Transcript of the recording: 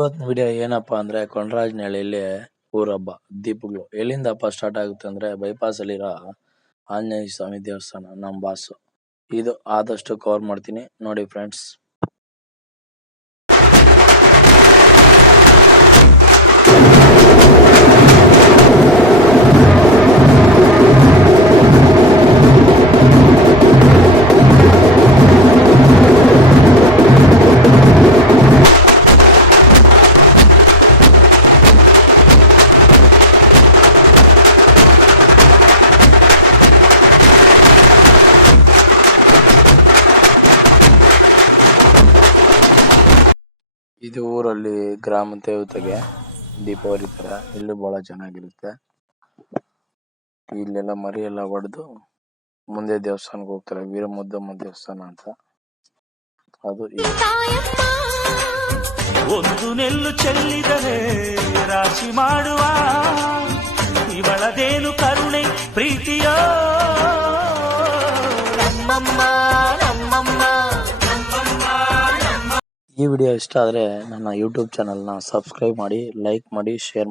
ಇವತ್ತಿನ ವಿಡಿಯೋ ಏನಪ್ಪಾ ಅಂದ್ರೆ ಕೊಂಡರಾಜನಹಳ್ಳಿಯಲ್ಲಿ ಊರಬ್ಬ ದೀಪಗಳು ಎಲ್ಲಿಂದಪ್ಪ ಸ್ಟಾರ್ಟ್ ಆಗುತ್ತೆ ಅಂದ್ರೆ ಬೈಪಾಸ್ ಅಲ್ಲಿರೋ ಆಂಜನೇಯ ಸ್ವಾಮಿ ದೇವಸ್ಥಾನ ನಮ್ ಬಾಸ್ ಇದು ಆದಷ್ಟು ಕವರ್ ಮಾಡ್ತೀನಿ. ನೋಡಿ ಫ್ರೆಂಡ್ಸ್ ಇದು ಊರಲ್ಲಿ ಗ್ರಾಮ ದೇವತೆಗೆ ದೀಪಾವಳಿ ತರ ಇಲ್ಲೂ ಬಹಳ ಚೆನ್ನಾಗಿರುತ್ತೆ. ಇಲ್ಲೆಲ್ಲ ಮರಿ ಎಲ್ಲ ಹೊಡೆದು ಮುಂದೆ ದೇವಸ್ಥಾನಕ್ಕೆ ಹೋಗ್ತಾರೆ. ವೀರಮುದ್ದಮ್ಮ ದೇವಸ್ಥಾನ ಅಂತ. ಅದು. ಒಂದು ನೆಲ್ಲು ಚೆಲ್ಲಿದರೆ ರಾಶಿ ಮಾಡುವ. ಇವಳದೇನು ಕರುಣೆ ಪ್ರೀತಿಯೋ. ನಮ್ಮಮ್ಮ ಈ ವಿಡಿಯೋ ಇಷ್ಟ ಆದರೆ ನನ್ನ ಯೂಟ್ಯೂಬ್ ಚಾನಲ್ನ ಸಬ್ಸ್ಕ್ರೈಬ್ ಮಾಡಿ ಲೈಕ್ ಮಾಡಿ ಶೇರ್